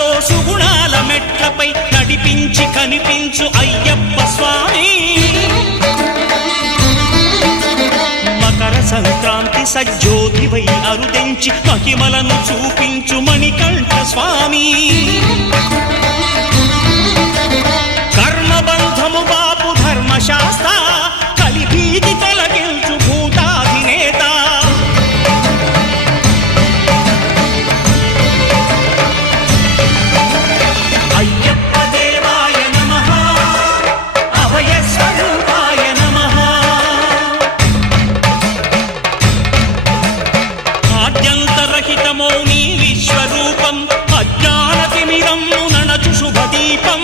సుఖాలతో సుగుణాల మెట్లపై నడిపించి కనిపించు అయ్యప్ప స్వామి. మకర సంక్రాంతి సజ్జోతివై అరుదెంచి మహిమలను చూపించు మణికంఠ స్వామి. కర్మబంధము బాపు ధర్మశాస్త్ర కలిభీతి తొలగించు భూతాధినేత. అయ్యప్ప దేవాయ నమః, అభయ స్వరూపాయ నమః. ఆద్యంతరహితమో నీ విశ్వరూపం, అజ్ఞానతిమిరం నణచు శుభదీపం.